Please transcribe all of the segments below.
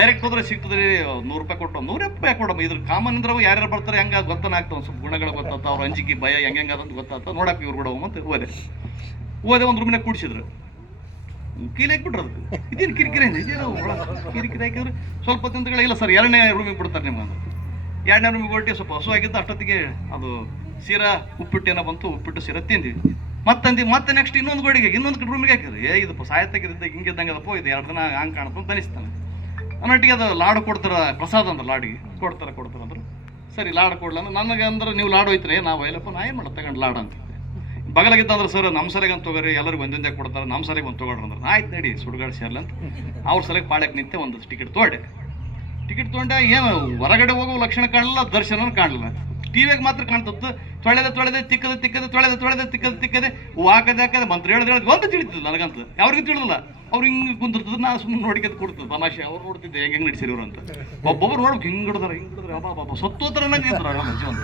Direct ಹೋದ್ರೆ ಸಿಗ್ತದ್ರಿ ನೂರು ರೂಪಾಯಿ ಕೊಟ್ಟು, ನೂರ ರೂಪಾಯಿ ಕೊಡಮ್ಮ ಇದ್ರ ಕಾಮನ್ ಅಂದ್ರೆ ಯಾರ್ಯಾರು ಬರ್ತಾರೆ, ಹೆಂಗ ಗೊತ್ತನ ಆಗ್ತಾವ. ಸ್ವಲ್ಪ ಗುಣಗಳು ಗೊತ್ತಾತ ಅವ್ರ ಅಂಜಿಕೆ ಭಯ ಹೆಂಗ ಅಂತ ಗೊತ್ತಾತ ನೋಡಕ್ಕೆ ಇವ್ರು ಬಿಡೋ ಅಂತ ಹೋದೆ ಹೋದೆ ಒಂದು ರೂಮಿನಾಗ ಕೂಡಿಸಿದ್ರು. ಕೀಲಿ ಹಾಕ್ಬಿಟ್ರು ಅದಕ್ಕೆ. ಇದೇನು ಕಿರಿಕಿರಿ ಕಿರಿಕಿರಿ ಹಾಕಿದ್ರೆ ಸ್ವಲ್ಪ ತಿಂತಗಳ ಇಲ್ಲ ಸರ್, ಎರಡನೇ ರೂಮಿಗೆ ಬಿಡ್ತಾರೆ ನಿಮಗೆ ಎರಡನೇ ರೂಮಿಗೆ ಹೊರಟಿ ಸ್ವಲ್ಪ ಹಸು ಆಗಿದ್ದು ಅಷ್ಟೊತ್ತಿಗೆ ಅದು ಸೀರಾ ಉಪ್ಪಿಟ್ಟೇನೋ ಬಂತು, ಉಪ್ಪಿಟ್ಟು ಸೀರಾ ತಿಂದ್ವಿ. ಮತ್ತಂದು ಮತ್ತೆ ನೆಕ್ಸ್ಟ್ ಇನ್ನೊಂದು ಗೋಡಿಗೆ, ಇನ್ನೊಂದು ರೂಮಿಗೆ ಹಾಕಿದ್ರು. ಏ, ಇದು ಸಾಯತ್ತಕ್ಕಿದ್ದ ಹಿಂಗಿದ್ದಂಗೆ ಅದಪ್ಪ ಇದು ಎರಡು ದಿನ ಹಂಗೆ ಕಾಣುತ್ತೆ ಅಂತ ಅನಿಸ್ತಾನೆ. ಅನ್ನಟ್ಟಿಗೆ ಅದು ಲಾಡು ಕೊಡ್ತಾರ, ಪ್ರಸಾದ ಅಂದ್ರೆ ಲಾಡಿಗೆ. ಕೊಡ್ತಾರೆ, ಕೊಡ್ತಾರ ಅಂದ್ರೆ. ಸರಿ, ಲಾಡು ಕೊಡ್ಲ ಅಂದ್ರೆ ನನಗೆ ಅಂದ್ರೆ ನೀವು ಲಾಡು ಹೋಯ್ತಾರೆ ನಾವು ಇಲ್ಲಪ್ಪ ನಾ ಏನು ಮಾಡೋದು ತಗೊಂಡು ಲಾಡು ಅಂತ ಬಗಲಾಗಿದ್ದ ಅಂದ್ರೆ ಸರ್ ನಮ್ಮ ಸರಿಗೆ ಅಂತ ತಗೋರಿ ಎಲ್ಲರಿಗೂ ಒಂದೊಂದೇ ಕೊಡ್ತಾರೆ ನಮ್ಮ ಸರಿಗೆ ಒಂದು ತಗೊಳ್ರಿ ಅಂದ್ರೆ. ಆಯ್ತು ನಡಿ, ಸುಡುಗಾಡು ಸೇರ್ಲ ಅಂತ. ಅವ್ರ ಸಲಕ್ಕೆ ಪಾಳ್ಯಕ್ಕೆ ನಿಂತೆ ಒಂದು ಟಿಕೆಟ್ ತೊಗೊಂಡೆ. ಟಿಕೆಟ್ ತೊಗೊಂಡೆ ಏನು, ಹೊರಗಡೆ ಹೋಗೋ ಲಕ್ಷಣ ಕಾಣಲಿಲ್ಲ ದರ್ಶನ ಕಾಣಲಿಲ್ಲ. ಟಿವಿಯಾಗ ಮಾತ್ರ ಕಾಣ್ತತ್ತು. ತೊಳೆದ, ತೊಳೆದೆ, ತಿಕ್ಕದ ತಿಕ್ಕದ, ತೊಳೆದ ತೊಳೆದ, ತಿಕ್ಕದ, ತಿಕ್ಕದೆ ಹಾಕದೆ ಹಾಕದೆ, ಮಂತ್ರ ಹೇಳಿದ್ರೆ ಹೇಳದೆ ಒಂದು ತಿಳಿತಿಲ್ಲ ನನಗಂತ. ಅವ್ರಿಗೆ ತಿಳಿದಿಲ್ಲ. ಅವ್ರು ಹಿಂಗೆ ಕುಂದಿರ್ತದ, ನಾ ಸುಮ್ಮನೆ ನೋಡಿಕೆ ಕೊಡ್ತದೆ. ತಮಾಷೆ, ಅವ್ರು ನೋಡ್ತಿದ್ದೆ, ಹೆಂಗೆ ಹೆಂಗೆ ನಡ್ಸಿರಿ ಅಂತ. ಒಬ್ಬೊಬ್ರು ನೋಡ್ಬೇಕು, ಹಿಂಗೆ ಹಿಡಿದಾರೆ, ಹಿಂಗೆ ಹಿಡಿದ್ರೆ, ಅಬ್ಬಾ ಬಾಬಾ ಸತ್ತೋತ್ರ ಜೀವನ?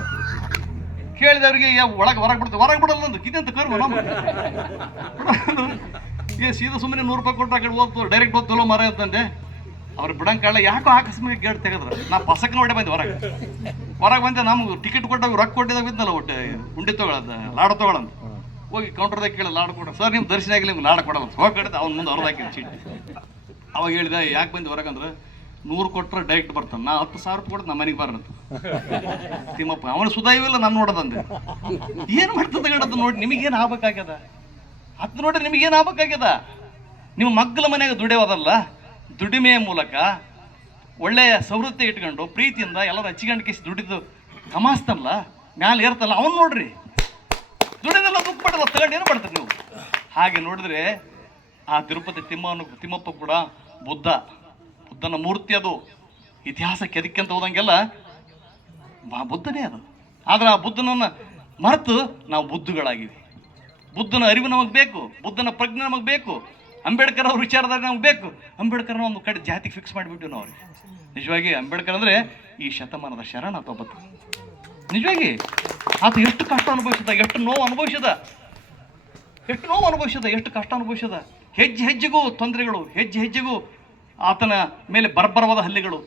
ಕೇಳಿದವ್ರಿಗೆ ಯಾವ ಒಳಗೆ ಹೊರಗೆ ಬಿಡ್ತಾರೆ ಹೊರಗೆ ಬಿಡಲ್ಲ ಅಂತ ಇದಂತ ಕರ್ಮ ನಮ್ಮ ಏ, ಸೀದಾ ಸುಮ್ಮನೆ ನೂರು ರೂಪಾಯಿ ಕೊಟ್ಟರೆ ಆ ಕಡೆ ಡೈರೆಕ್ಟ್ ಡೈರೆಕ್ಟ್ ಓದ್ತಲೋ ಮರ ಅಂತಂದೆ ಅವ್ರು ಬಿಡಂಗ್ ಕಾಳ ಯಾಕೋ ಆಕಸ್ಮಿಕ ಗೇಟ್ ತೆಗೆದ್ರ. ನಾ ಪಸಕ್ ನೋಡೇ ಬಂದೆ ಹೊರಗೆ. ಹೊರಗೆ ಬಂದೆ, ನಮ್ಗೆ ಟಿಕೆಟ್ ಕೊಟ್ಟಾಗ ರೊಕ್ಕ ಕೊಟ್ಟಿದಾಗ ಬಿದ್ದಲ್ಲ ಒಟ್ಟೆ, ಉಂಡಿ ತಗೊಳದ, ಲಾಡ ತಗೊಳಂತ ಹೋಗಿ ಕೌಂಟರ್ದಾಗ ಕೇಳಿ ಲಾಡ್ ಕೊಡ. ಸರ್ ನಿಮ್ಮ ದರ್ಶನ ಆಗಲಿ ನಿಮ್ಗೆ ಲಾಡ ಕೊಡಲ್ಲ ಹೋಗಿ ಕಡೆ ಅವ್ನ ಮುಂದೆ ಅವ್ರದ್ದು ಹಾಕಿ ಚೀಟಿ. ಅವಾಗ ಹೇಳಿದೆ, ಯಾಕೆ ಬಂದು ಹೊರಗಂದ್ರೆ ನೂರು ಕೊಟ್ಟರೆ ಡೈರೆಕ್ಟ್ ಬರ್ತಾನೆ. ನಾ ಹತ್ತು ಸಾವಿರ ರೂಪಾಯಿ ನಮ್ಮ ಮನೆಗೆ ಬರಂತ ತಿಮ್ಮಪ್ಪ, ಅವನು ಸುಧಾಯಿವಿಲ್ಲ ನಾನು ನೋಡೋದಂದೆ ಏನು ಮಾಡ್ತದೆ ಗಂಡದ ನೋಡಿ ನಿಮಗೇನು ಆಗ್ಬೇಕಾಗ್ಯದ? ಹತ್ತು ನೋಡ್ರಿ ನಿಮಗೇನು ಆಗ್ಬೇಕಾಗ್ಯದ? ನಿಮ್ಮ ಮಗ್ಗಲ ಮನೆಯಾಗ ದುಡಿಯೋದಲ್ಲ, ದುಡಿಮೆಯ ಮೂಲಕ ಒಳ್ಳೆಯ ಸವೃತ್ತಿ ಇಟ್ಕೊಂಡು, ಪ್ರೀತಿಯಿಂದ ಎಲ್ಲರೂ ಹಚ್ಚಿಕೊಂಡು ಕಿಸಿ ದುಡಿದು ಕಮಾಸ್ತಲ್ಲ ಮ್ಯಾಲೆ ಇರ್ತಲ್ಲ ಅವನು ನೋಡ್ರಿ. ದುಡಿದೆಲ್ಲ ದುಃಖ ತಗೊಂಡು ಏನು ಮಾಡ್ತಾರೆ ನೀವು? ಹಾಗೆ ನೋಡಿದ್ರೆ ಆ ತಿರುಪತಿ ತಿಮ್ಮನ, ತಿಮ್ಮಪ್ಪ ಕೂಡ ಬುದ್ಧ. ಬುದ್ಧನ ಮೂರ್ತಿ ಅದು. ಇತಿಹಾಸಕ್ಕೆ ಅಂತ ಹೋದಂಗೆಲ್ಲ ಬುದ್ಧನೇ ಅದು. ಆದ್ರೆ ಆ ಬುದ್ಧನನ್ನ ಮರೆತು ನಾವು ಬುದ್ಧಗಳಾಗಿವಿ. ಬುದ್ಧನ ಅರಿವು ನಮಗೆ ಬೇಕು, ಬುದ್ಧನ ಪ್ರಜ್ಞೆ ನಮಗೆ ಬೇಕು, ಅಂಬೇಡ್ಕರ್ ಅವ್ರ ವಿಚಾರದಾಗ ನಮ್ಗೆ ಬೇಕು. ಅಂಬೇಡ್ಕರ್ನ ಒಂದು ಕಡೆ ಜಾತಿ ಫಿಕ್ಸ್ ಮಾಡಿಬಿಟ್ಟು ನಾವು ಅವ್ರಿಗೆ. ನಿಜವಾಗಿ ಅಂಬೇಡ್ಕರ್ ಅಂದರೆ ಈ ಶತಮಾನದ ಶರಣ ತೊಂಬತ್ತು ನಿಜವಾಗಿ. ಆತ ಎಷ್ಟು ಕಷ್ಟ ಅನುಭವಿಸಿದ? ಎಷ್ಟು ನೋವು ಅನುಭವಿಸಿದ? ಎಷ್ಟು ನೋವು ಅನುಭವಿಸಿದ? ಎಷ್ಟು ಕಷ್ಟ ಅನುಭವಿಸಿದ? ಹೆಜ್ಜೆ ಹೆಜ್ಜೆಗೂ ತೊಂದರೆಗಳು, ಹೆಜ್ಜೆ ಹೆಜ್ಜೆಗೂ ಆತನ ಮೇಲೆ ಬರ್ಬರವಾದ ಹಲ್ಲಿಗಳು.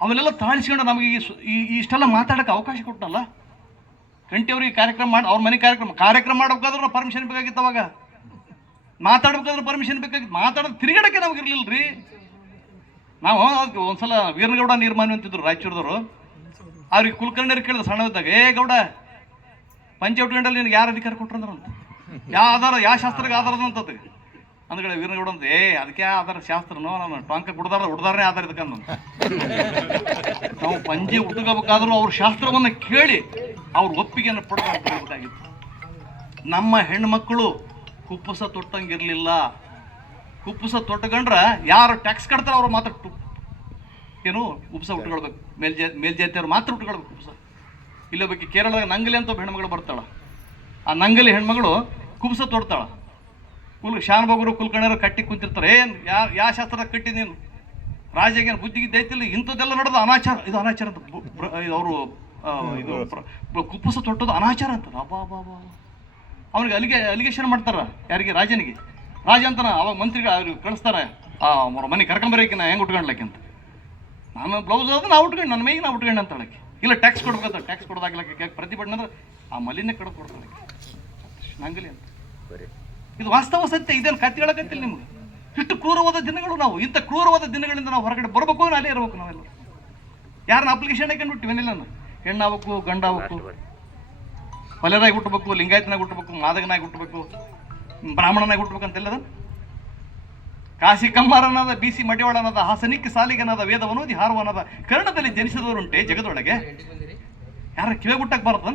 ಅವನ್ನೆಲ್ಲ ತಾಳಿಸ್ಕೊಂಡು ನಮಗೆ ಈ ಇಷ್ಟೆಲ್ಲ ಮಾತಾಡೋಕೆ ಅವಕಾಶ ಕೊಟ್ಟನಲ್ಲ? ಕಂಟಿ ಅವ್ರಿಗೆ ಕಾರ್ಯಕ್ರಮ ಮಾಡಿ ಅವ್ರ ಮನೆ ಕಾರ್ಯಕ್ರಮ ಕಾರ್ಯಕ್ರಮ ಮಾಡ್ಬೇಕಾದ್ರೂ ಪರ್ಮಿಷನ್ ಬೇಕಾಗಿತ್ತು ಅವಾಗ. ಮಾತಾಡ್ಬೇಕಾದ್ರೆ ಪರ್ಮಿಷನ್ ಬೇಕಾಗಿತ್ತು. ಮಾತಾಡೋದು ತಿರುಗಡಕ್ಕೆ ನಮ್ಗೆ ಇರಲಿಲ್ಲ ರೀ ನಾವು ಅದಕ್ಕೆ ಒಂದ್ಸಲ ವೀರನಗೌಡ ನಿರ್ಮಾಣ ಅಂತಿದ್ರು ರಾಯಚೂರದವರು. ಅವ್ರಿಗೆ ಕುಲಕರ್ಣಿಯರು ಕೇಳಿದ್ರು ಸಣ್ಣವಿದ್ದಾಗ, ಏ ಗೌಡ ಪಂಚ ಉಟ್ಕೊಂಡಲ್ಲಿ ನಿನಗೆ ಯಾರು ಅಧಿಕಾರ ಕೊಟ್ರಂದ್ರ ಅಂತ ಯಾವ ಆಧಾರ ಯಾವ ಶಾಸ್ತ್ರಕ್ಕೆ ಆಧಾರದ ಅಂತದ್ದು ಅಂದ್ಕಡೆ ವೀರನಗೌಡ ಅಂತ, ಏ, ಅದಕ್ಕೆ ಆಧಾರ ಶಾಸ್ತ್ರನೋ, ನಾನು ಟಂಕ ಕುಡ್ದಾರ ಹುಡ್ದಾರನೇ ಆಧಾರ ಇದಕ್ಕೆ ಅಂದ ನಾವು ಪಂಜೆ ಉಟ್ಕೋಬೇಕಾದ್ರೂ ಅವ್ರ ಶಾಸ್ತ್ರವನ್ನು ಕೇಳಿ ಅವ್ರ ಒಪ್ಪಿಗೆಯನ್ನು ಪಡ್ಬೇಕಾಗಿತ್ತು ನಮ್ಮ ಹೆಣ್ಮಕ್ಳು ಕುಪ್ಪಸ ತೊಟ್ಟಂಗಿರ್ಲಿಲ್ಲ. ಕುಪ್ಪಸ ತೊಟ್ಟಕೊಂಡ್ರ ಯಾರು ಟ್ಯಾಕ್ಸ್ ಕಟ್ತಾರೆ ಅವ್ರು ಮಾತ್ರ ಏನು, ಉಪ್ಸ ಉಟ್ಕೊಳ್ಬೇಕು ಮೇಲ್ಜಾ ಮೇಲ್ಜಾತಿಯವ್ರು ಮಾತ್ರ ಉಟ್ಕೊಳ್ಬೇಕು ಉಪ್ಸ ಇಲ್ಲೊಬ್ಬಕ್ಕೆ ಕೇರಳದಾಗ ನಂಗಲಿ ಅಂತ ಒಬ್ಬ ಹೆಣ್ಮಗಳು ಬರ್ತಾಳ. ಆ ನಂಗಲಿ ಹೆಣ್ಮಗಳು ಕುಬ್ಸ ತೊಡ್ತಾಳ. ಕುಲ್ ಶಾನುಭೋಗರು ಕುಲ್ಕರ್ಣರು ಕಟ್ಟಿ ಕುಂತಿರ್ತಾರೆ. ಏನು ಯಾ ಯಾವ ಶಾಸ್ತ್ರ ಕಟ್ಟಿ ನೀನು? ರಾಜಗೇನು ಬುದ್ಧಿಗೆ ದೈತಿಲ್ಲ ಇಂಥದ್ದೆಲ್ಲ ನೋಡೋದು ಅನಾಚಾರ ಇದು ಅನಾಚಾರ ಅಂತ ಅವರು ಇದು ಕುಪ್ಪಸ ತೊಟ್ಟೋದು ಅನಾಚಾರ ಅಂತ. ಅಬ್ಬಾ ಬಾ ಬಾ ಅವನಿಗೆ ಅಲಿಗೆ ಅಲಿಗೇಷನ್ ಮಾಡ್ತಾರ ಯಾರಿಗೆ? ರಾಜನಿಗೆ. ರಾಜ ಅಂತಾನ ಅವಾಗ ಮಂತ್ರಿಗಳು ಅವ್ರಿಗೆ ಕಳಿಸ್ತಾರೆ. ಆ ಅವ್ರ ಮನೆ ಕರ್ಕೊಂಬರಕ್ಕೆ ನಾ ಹೆಂಗೆ ಉಟ್ಕೊಂಡ್ಲಕ್ಕೆ ಅಂತ. ನಾನು ಬ್ಲೌಸ್ ಅದು ನಾ ಉಟ್ಕೊಂಡು ನನ್ನ ಮೈಗೆ ನಾ ಉಟ್ಕೊಂಡು ಅಂತ ಹೇಳಕ್ಕೆ. ಇಲ್ಲ ಟ್ಯಾಕ್ಸ್ ಕೊಡ್ಬೇಕಂತ ಟ್ಯಾಕ್ಸ್ ಕೊಡೋದಾಗಿಲ್ಲ ಪ್ರತಿಭಟನೆ ಅಂದ್ರೆ ಆ ಮಲಿನ ಕಡೆ ಕೊಡ್ತಾರೆ ನಂಗಲಿ ಅಂತ. ಇದು ವಾಸ್ತವ ಸತ್ಯ. ಇದೇನು ಕತ್ತಿ ಹೇಳಕತ್ತಿಲ್ಲ ನಿಮ್ಗೆ? ಇಷ್ಟು ಕ್ರೂರವಾದ ದಿನಗಳು ನಾವು ಇಂಥ ಕ್ರೂರವಾದ ದಿನಗಳಿಂದ ನಾವು ಹೊರಗಡೆ ಬರಬೇಕು ಅಂದ್ರೆ ಅಲ್ಲೇ ಇರಬೇಕು ನಾವೆಲ್ಲ. ಯಾರನ್ನ ಅಪ್ಲಿಕೇಶನ್ ಹಾಕೊಂಡು ಬಿಟ್ಟಿವೇನಿಲ್ಲ ನಾನು ಹೆಣ್ಣಾಗಬೇಕು ಗಂಡಾಗಬೇಕು ಹೊಲೆದಾಗಿ ಹುಟ್ಟಬೇಕು ಲಿಂಗಾಯತನಾಗಿ ಹುಟ್ಟಬೇಕು ಮಾದಗನಾಗಿ ಹುಟ್ಟಬೇಕು ಬ್ರಾಹ್ಮಣನಾಗಿ ಹುಟ್ಟಬೇಕು ಅಂತೆಲ್ಲದ ಕಾಶಿ ಕಮ್ಮಾರನಾದ ಬಿ ಸಿ ಮಡಿವಾಳನಾದ ಹಾಸನಿಕ್ಕಿ ಸಾಲಿಗನಾದ ವೇದವನೋದಿ ಹಾರುವನಾದ ಕರ್ಣದಲ್ಲಿ ಜನಿಸಿದವರುಂಟೆ ಜಗದೊಳಗೆ. ಯಾರ ಕಿವೆ ಗುಟ್ಟಕ್ಕೆ ಬರ್ತದ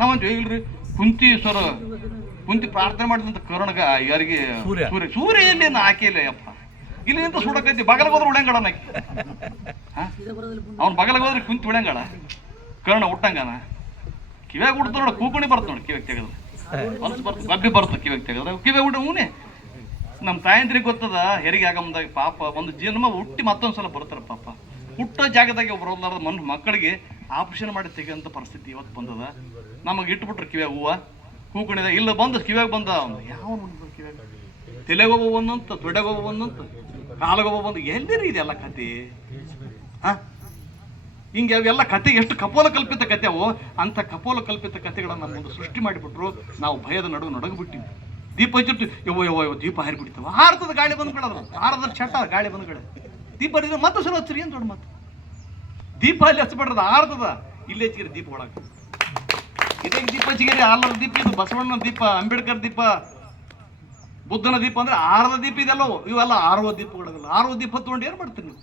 ನಾವಂತ ಇಲ್ರಿ ಕುಂತಿ ಸರ್ ಕುಂತಿ ಪ್ರಾರ್ಥನೆ ಮಾಡಿದಂತ ಕರ್ಣಗ ಯಾರಿಗೆ? ಸೂರ್ಯ. ಸೂರ್ಯ. ಎಲ್ಲಿ ಆಕೆ ಇಲ್ಲ ಯಪ್ಪ. ಇಲ್ಲಿಂದ ಸುಡಕೈತಿ ಬಗಲ ಹೋದ್ರೆ ಉಳಂಗಳ ಅವ್ನ ಬಗಲ ಹೋದ್ರೆ ಕುಂತಿ ಉಳಂಗಳ ಕರ್ಣ ಹುಟ್ಟಂಗನ. ಕಿವೆ ಹುಡ್ತ ನೋಡ ಕೂಕುಣಿ ಬರ್ತ ನೋಡಿ ಕಿವೆ ತೆಗೆದ್ರೆ. ಬರ್ತ ಬರ್ತದೆ ಗಬ್ಬಿ ಬರ್ತದೆ ಕಿವ್ಯಾಗ ತೆಗೆದ್ರೆ. ಕಿವೆ ಹುಟ್ಟ ಹೂನೆ ನಮ್ಮ ತಾಯಂದ್ರಿಗೆ ಗೊತ್ತದ, ಹೆರಿಗೆ ಆಗಮ್ದಾಗ ಪಾಪ, ಒಂದು ಜನ್ಮ ಹುಟ್ಟಿ ಮತ್ತೊಂದು ಸಲ ಬರ್ತಾರೆ ಪಾಪ. ಹುಟ್ಟೋ ಜಾಗದಾಗ ಒಬ್ರು ಹೋಗ್ಲಾರ್ದ ಮನ್, ಮಕ್ಕಳಿಗೆ ಆಪರೇಷನ್ ಮಾಡಿ ತೆಗೆಯಂಥ ಪರಿಸ್ಥಿತಿ ಇವತ್ತು ಬಂದದ. ನಮಗೆ ಇಟ್ಬಿಟ್ರು ಕಿವ್ಯಾಗ ಹೂವ ಕೂಕುಣಿದ ಇಲ್ಲ ಬಂದು ಕಿವ್ಯಾಗ ಬಂದ ಅವನು. ಯಾವ ಕಿವ್ಯಾಗ? ತಲೆಗೆ ಹೋಗೋ ಒಂದಂತ ದೊಡ್ಡಗೆ ಹೋಗೋ ಒಂದಂತ ಕಾಲಗೊಬ್ಬ ಬಂದು, ಎಲ್ಲಿರಿ ಇದೆಲ್ಲ ಕತೆ? ಹಾ ಹಿಂಗೆ ಅವೆಲ್ಲ ಕತೆ ಎಷ್ಟು ಕಪೋಲ ಕಲ್ಪಿತ ಕತೆ ಅವು? ಅಂತ ಕಪೋಲ ಕಲ್ಪಿತ ಕತೆಗಳನ್ನ ಮುಂದೆ ಸೃಷ್ಟಿ ಮಾಡಿಬಿಟ್ರು. ನಾವು ಭಯದ ನಡುವೆ ನಡಗ್ಬಿಟ್ಟಿವಿ. ದೀಪ ಹಚ್ಚಿಟ್ಟು, ಯವ್ವ ಯವ್ವ ಯವ್ವ, ದೀಪ ಹಾರಿಬಿಡ್ತಾವ? ಹಾರದ ಗಾಳಿ ಬಂದ್ಬಿಡೋದು ಹಾರದ ಚಟ ಗಾಳಿ ಬಂದ್ಬಿಡ ದೀಪ ಹರಿದ್ರೆ ಮತ್ತೆ ಸಲ ಹಚ್ಚಿರಿ ಏನು ದೊಡ್ಡ ಮಾತು ದೀಪ ಅಲ್ಲಿ ಹಚ್ಬಿಡ್ರದ ಹಾರದ ಇಲ್ಲಿ ಹಚ್ಚಿರಿ, ದೀಪ ಒಳಗೆ. ಇದೇ ದೀಪ ಹಚ್ಚಿಗಿರಿ ಆಲರ ದೀಪ ಇದು ಬಸವಣ್ಣನ ದೀಪ, ಅಂಬೇಡ್ಕರ್ ದೀಪ. ಬುದ್ಧನ ದೀಪ ಅಂದ್ರೆ ಆರದ ದೀಪ ಇದೆಲ್ಲವೋ ಇವೆಲ್ಲ ಆರುವ ದೀಪಗಳಲ್ಲ. ಆರುವ ದೀಪ ತಗೊಂಡು ಏನು ಮಾಡ್ತೀರಿ ನೀವು?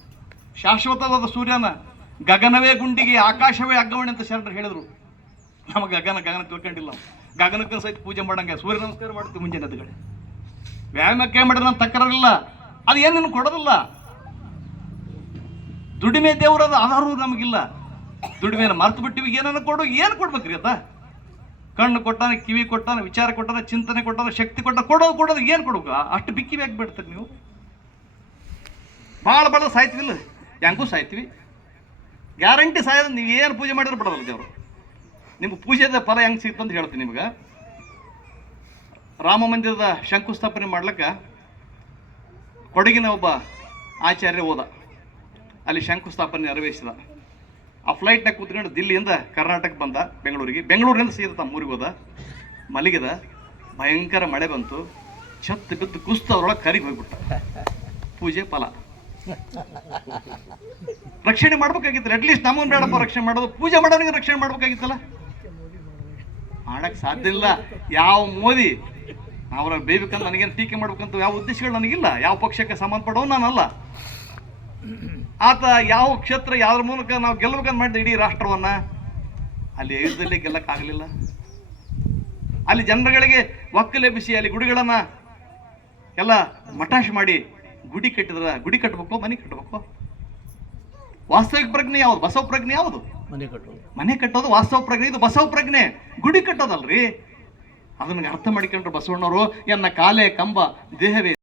ಶಾಶ್ವತವಾದ ಸೂರ್ಯನ ಗಗನವೇ ಗುಂಡಿಗೆ, ಆಕಾಶವೇ ಅಗ್ಗವಣೆ ಅಂತ ಶರಣರು ಹೇಳಿದ್ರು. ನಮಗೆ ಗಗನ ಗಗನ ತಿಳ್ಕೊಂಡಿಲ್ಲ. ಗಗನಕ್ಕೆ ಸಹಿತ ಪೂಜೆ ಮಾಡಂಗೆ. ಸೂರ್ಯ ನಮಸ್ಕಾರ ಮಾಡ್ತೀವಿ ಮುಂಜಾನೆ ಎದ್ದುಗಡೆ ವ್ಯಾಯಾಮಕ್ಕೆ ಮಾಡಿದ್ರೆ ನಾನು ತಕರಾರಿಲ್ಲ ಅದು ಏನು ಕೊಡೋದಿಲ್ಲ. ದುಡಿಮೆ ದೇವರದ್ದು ಆಧಾರವು ನಮಗಿಲ್ಲ. ದುಡಿಮೆನ ಮರ್ತು ಬಿಟ್ಟಿವಿ ಏನನ್ನು ಕೊಡು, ಏನು ಕೊಡ್ಬೇಕ್ರಿ ಅದ? ಕಣ್ಣು ಕೊಟ್ಟಾನ, ಕಿವಿ ಕೊಟ್ಟಾನ, ವಿಚಾರ ಕೊಟ್ಟಾನ, ಚಿಂತನೆ ಕೊಟ್ಟಾನ, ಶಕ್ತಿ ಕೊಟ್ಟ ಕೊಡೋದು ಕೊಡೋದು ಏನು ಕೊಡ್ಬೇಕು? ಅಷ್ಟು ಬಿಕ್ಕಿ ಬೇಕು ಬಿಡ್ತೀರಿ ನೀವು. ಭಾಳ ಭಾಳ ಸಾಯ್ತೀವಿಲ್ಲ? ಹೆಂಗೂ ಸಾಯ್ತೀವಿ? ಗ್ಯಾರಂಟಿ ಸಾಯೋದು ನೀವು ಏನು ಪೂಜೆ ಮಾಡಿದ್ರೆ ಬಿಡೋದು ದೇವರು. ನಿಮ್ಗೆ ಪೂಜೆದ ಫಲ ಹೆಂಗೆ ಸಿಗ್ತಂತ ಹೇಳ್ತೀನಿ ನಿಮ್ಗೆ. ರಾಮ ಮಂದಿರದ ಶಂಕುಸ್ಥಾಪನೆ ಮಾಡ್ಲಿಕ್ಕೆ ಕೊಡಗಿನ ಒಬ್ಬ ಆಚಾರ್ಯ ಹೋದ. ಅಲ್ಲಿ ಶಂಕುಸ್ಥಾಪನೆ ನೆರವೇರಿಸಿದ. ಆ ಫ್ಲೈಟ್ನಾಗ ಕೂತ್ಕೊಂಡು ದಿಲ್ಲಿಯಿಂದ ಕರ್ನಾಟಕ ಬಂದ ಬೆಂಗಳೂರಿಗೆ. ಬೆಂಗಳೂರಿನಿಂದ ಸೀದ ತಮ್ಮ ಊರಿಗೆ ಹೋದ. ಮಲಗಿದ. ಭಯಂಕರ ಮಳೆ ಬಂತು. ಛತ್ತು ಬಿದ್ದು ಕುಸ್ತು ಅವರೊಳಗೆ ಕರಿಗೆ ಹೋಗ್ಬಿಟ್ಟ. ಪೂಜೆ ಫಲ. ರಕ್ಷಣೆ ಮಾಡ್ಬೇಕಾಗಿತ್ತು. ಅಟ್ಲೀಸ್ಟ್ ನಮ್ಮನ್ನ ಬೇಡಪ್ಪ ರಕ್ಷಣೆ ಮಾಡೋದು. ಪೂಜೆ ಮಾಡೋನಿಗೆ ರಕ್ಷಣೆ ಮಾಡ್ಬೇಕಾಗಿತ್ತಲ್ಲ. ಮಾಡಕ್ ಸಾಧ್ಯ ಇಲ್ಲ. ಯಾವ ಮೋದಿ ಅವರ ಬೇಯ್ಬೇಕಂತ ನನಗೇನು ಟೀಕೆ ಮಾಡ್ಬೇಕಂತ ಯಾವ ಉದ್ದೇಶಗಳು ನನಗಿಲ್ಲ. ಯಾವ ಪಕ್ಷಕ್ಕೆ ಸಂಬಂಧಪಡೋ ನಾನಲ್ಲ. ಆತ ಯಾವ ಕ್ಷೇತ್ರ ಯಾವ್ದ್ರ ಮೂಲಕ ನಾವು ಗೆಲ್ಲಬೇಕಂತ ಮಾಡಿದ ಇಡೀ ರಾಷ್ಟ್ರವನ್ನ ಅಲ್ಲಿ ಯುದ್ಧದಲ್ಲಿ ಗೆಲ್ಲಕ್ಕಾಗಲಿಲ್ಲ. ಅಲ್ಲಿ ಜನರುಗಳಿಗೆ ಒಕ್ಕಲೆಬ್ಬಿಸಿ ಅಲ್ಲಿ ಗುಡಿಗಳನ್ನ ಎಲ್ಲ ಮಟಾಶ್ ಮಾಡಿ ಗುಡಿ ಕಟ್ಟಿದ್ರ, ಗುಡಿ ಕಟ್ಟಬೇಕು ಮನೆ ಕಟ್ಟಬೇಕು ವಾಸ್ತವಿಕ ಪ್ರಜ್ಞೆ ಯಾವುದು? ಬಸವ ಪ್ರಜ್ಞೆ ಯಾವುದು? ಮನೆ ಕಟ್ಟೋದು. ಮನೆ ಕಟ್ಟೋದು ವಾಸ್ತವ ಪ್ರಜ್ಞೆ, ಇದು ಬಸವ ಪ್ರಜ್ಞೆ. ಗುಡಿ ಕಟ್ಟೋದಲ್ರಿ? ಅದನ್ನ ಅರ್ಥ ಮಾಡಿಕೊಂಡ್ರು ಬಸವಣ್ಣವರು. ಎನ್ನ ಕಾಲೇ ಕಂಬ, ದೇಹವೇ